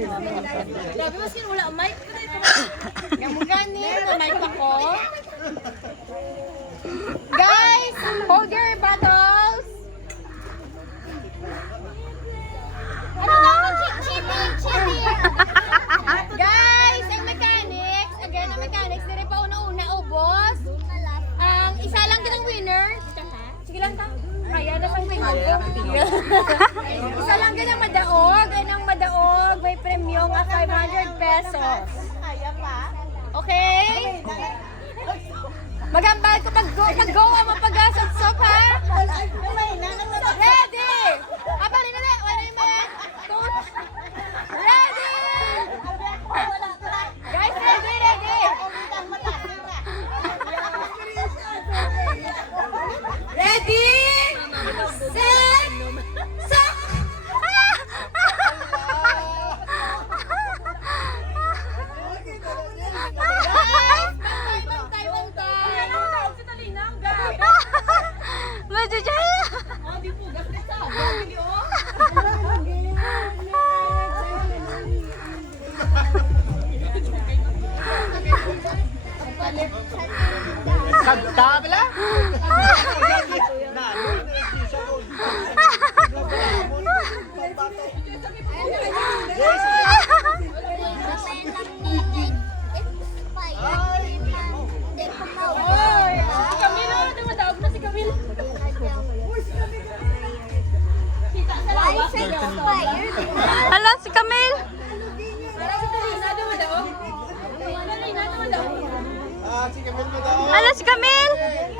Grabe mo wala ang mic. Gamugani, na mic ako. Guys, hold your bottles. Ano na ako? Chibi. Guys, ang mechanics. Again, ang mechanics. Dire pa una-una, ubos. Ang isa lang din ang winner. Sige lang ka. Kaya na sang winner. Isa lang din ang madaog. Ay nang madaog. May premyo nga 500 pesos. Okay? Magambal ko pag-go ang mapag-asap-sap ha? Ready! Abali na na! Wala yung mga coach! Ready! Guys, ready! Ready! Set! Suck! Tabla? Hala, si Camille! Si Camille mo daw. Hala, si Camille!